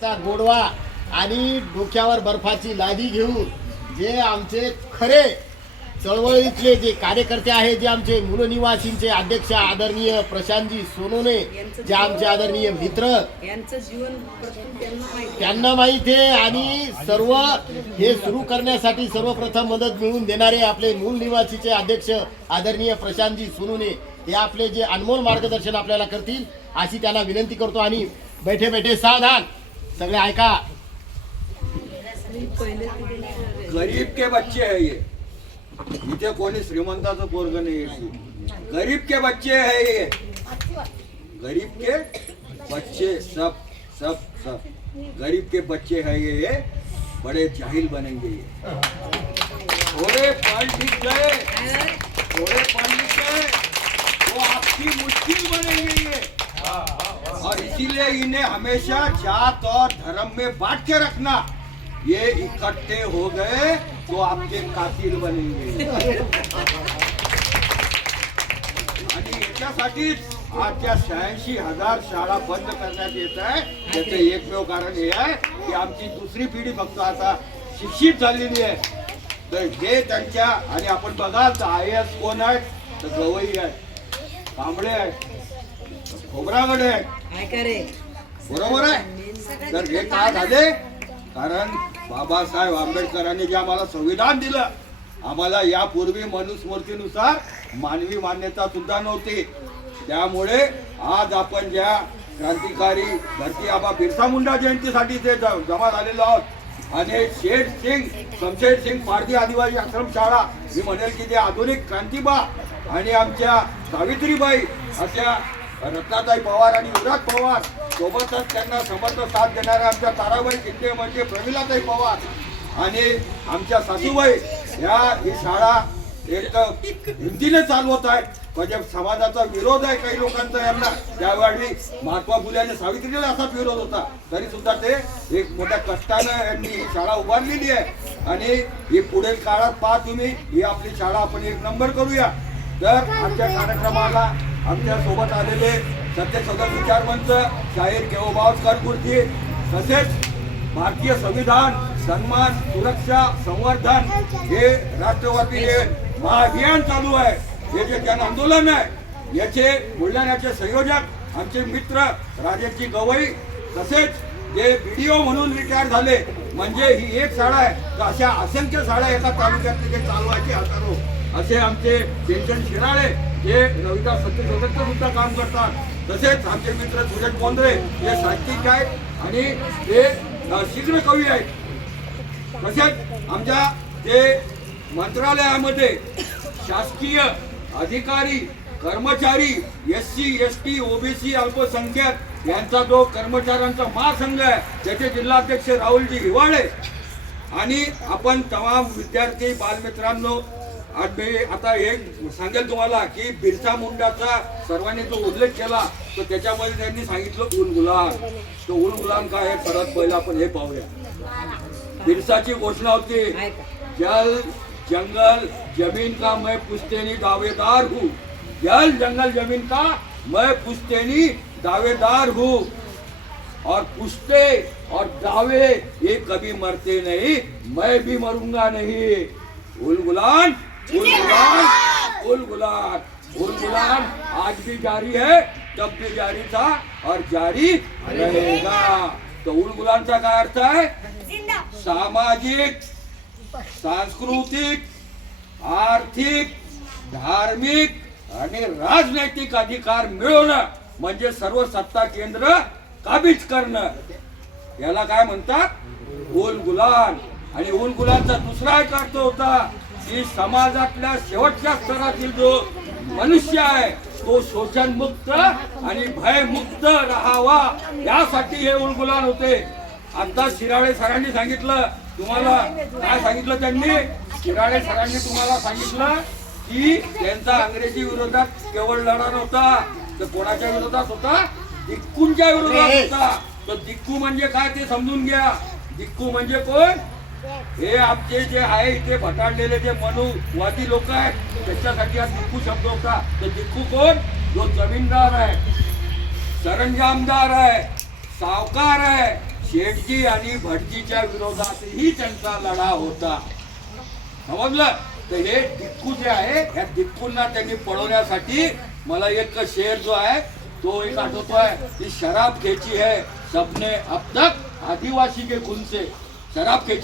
चा गोडवा आणि डोक्यावर बर्फाची लादी घेऊन जे आमचे खरे चळवळीतले जे कार्यकर्ते आहेत जे आमचे मूलनिवासींचे अध्यक्ष आदरणीय प्रशांतजी सोनोने जे आमचे आदरणीय मित्र त्यांना माहीत आहे. आणि सर्व हे सुरू करण्यासाठी सर्वप्रथम मदत मिळवून देणारे आपले मूल निवासीचे अध्यक्ष आदरणीय प्रशांतजी सोनुने हे आपले जे अनमोल मार्गदर्शन आपल्याला करतील अशी त्यांना विनंती करतो आणि बैठे बैठे सावधान सगळे ऐका. गरीब के बच्चे है ये। इथे कोणी श्रीमंताचं पोरग नाही. गरीब के बच्चे है ये। गरीब के बच्चे सब सब सब। गरीब के बच्चे है ये बड़े जाहिल बनेंगे ये। थोड़े पढ़ लिख गए। थोड़े पढ़ लिख गए। वो आपकी मुश्किल बनेंगे ये। और इसीलिए इन्हें हमेशा जात और धर्म में बांट के रखना। ये इकट्ठे हो गए तो आपके कातिल बनेंगे। आणि याच्यासाठीच आजच्या शहाऐंशी हजार शाळा बंद करण्यात येत आहे त्याचं एकमेव कारण हे आहे की आमची दुसरी पिढी फक्त आता शिक्षित झालेली आहे. तर हे त्यांच्या आणि आपण बघा तर आय एस कोण आहेत? तर गवई आहे कांबळे आहेत खोबरागडे आहेत. बरोबर आहे. तर हे का झाले? कारण बाबासाहेब आंबेडकरांनी जे आम्हाला संविधान दिलं आम्हाला यापूर्वी मनुस्मृतीनुसार मानवी मान्यता सुद्धा नव्हती. त्यामुळे आज आपण ज्या क्रांतिकारी धरती आबा बिरसा मुंडा जयंतीसाठी ते जमा झालेलो आहोत आणि शेठ सिंग शमशेर सिंग पारधी आदिवासी आश्रमशाळा मी म्हणेल की ते आधुनिक क्रांतिबा आणि आमच्या सावित्रीबाई अशा रत्नाताई पवार आणि युवराज पवार सोबतच त्यांना समर्थ साथ देणाऱ्या आमच्या ताराबाई शिंदे म्हणजे प्रमिलाताई पवार आणि आमच्या सासूबाई. या ही शाळा एक हिमतीने चालवत आहेत म्हणजे समाजाचा विरोध आहे काही लोकांचा यांना. त्यावेळी महात्मा फुले आणि सावित्रीला असा विरोध होता. तरी सुद्धा ते एक मोठ्या कष्टानं यांनी ही शाळा उभारलेली आहे. आणि ही पुढील काळात पहा तुम्ही ही आपली शाळा आपण एक नंबर करूया. तर आमच्या कार्यक्रमाला आमच्यासोबत आलेले सत्यशोधक विचार मंच शाहीर केवबावस्कर गुरुजी तसेच भारतीय संविधान सन्मान सुरक्षा संवर्धन हे राष्ट्रव्यापी हे महाअभियान चालू आहे. हे जे जन आंदोलन आहे याचे बुलढाण्याचे संयोजक आमचे मित्र राजेशजी गवई तसेच जे बीडीओ म्हणून रिटायर झाले म्हणजे ही एक शाळा आहे. तर अशा असंख्य शाळा एका तालुक्यात तिथे चालवायची हजारो असे आमचे पेन्शन शिराळे जे रविदास सत्यशोधकचं सुद्धा काम करतात. तसेच आमचे मित्र सुरेश बोंद्रे हे साहित्यिक आहेत आणि ते शीघ्र कवी आहेत. तसेच आमच्या जे मंत्रालयामध्ये शासकीय अधिकारी कर्मचारी S C S T OBC अल्पसंख्याक यांचा जो कर्मचाऱ्यांचा महासंघ आहे त्याचे जिल्हाध्यक्ष राहुलजी हिवाळे. आणि आपण तमाम विद्यार्थी बालमित्रांनो आज मी आता एक सांगेल तुम्हाला की बिरसा मुंडाचा सर्वांनी जो उल्लेख केला तर त्याच्यामध्ये त्यांनी सांगितलं उल गुलाम तो उल गुलाम काय आहे? पहिला आपण हे पाहूया. बिरसाची घोषणा होती जल जंगल जमीन का मैं पुश्तैनी दावेदार हूँ? जल जंगल जमीन का मैं पुश्तैनी दावेदार हूँ? और पुश्ते और दावे ये कभी मरते नहीं मैं भी मरूंगा नहीं। उल गुलान उल गुलान आज भी जारी है तब भी जारी था और जारी रहेगा। तो उल गुलानचा काय अर्थ आहे सामाजिक सांस्कृतिक आर्थिक धार्मिक आणि राजनैतिक अधिकार मिळवणं म्हणजे सर्व सत्ता केंद्र काबीज करणं. याला काय म्हणतात? उल गुलान आणि उल गुलानचा दुसरा एक अर्थ होता की समाजातल्या शेवटच्या स्तरातील जो मनुष्य आहे तो शोषणमुक्त आणि भयमुक्त राहावा यासाठी हे उलगुलान होते. आता शिराळे सरांनी सांगितलं तुम्हाला काय सांगितलं त्यांनी? शिराळे सरांनी तुम्हाला सांगितलं की त्यांचा अंग्रेजी विरोधात केवळ लढा नव्हता तर कोणाच्या विरोधात होता? दिक्कूंच्या विरोधात होता. तर दिक्कू म्हणजे काय ते समजून घ्या. दिक्कू म्हणजे कोण? हे आमचे जे आहे इथे भटाडलेले जे मनुवादी लोक आहेत त्याच्यासाठी हा दिक्कू शब्द होता तर दिक्कू कोण? जो जमीनदार आहे सरंजामदार आहे सावकार आहे शेटजी आणि भटजीच्या विरोधातही त्यांचा लढा होता. समजलं? तर हे दिक्कू जे आहे ह्या दिक्कूंना त्यांनी पळवण्यासाठी मला एक शेर जो आहे तो एक आठवतोय की शराब खेची है सबने अब तक आदिवासी के खून से. शराब खेची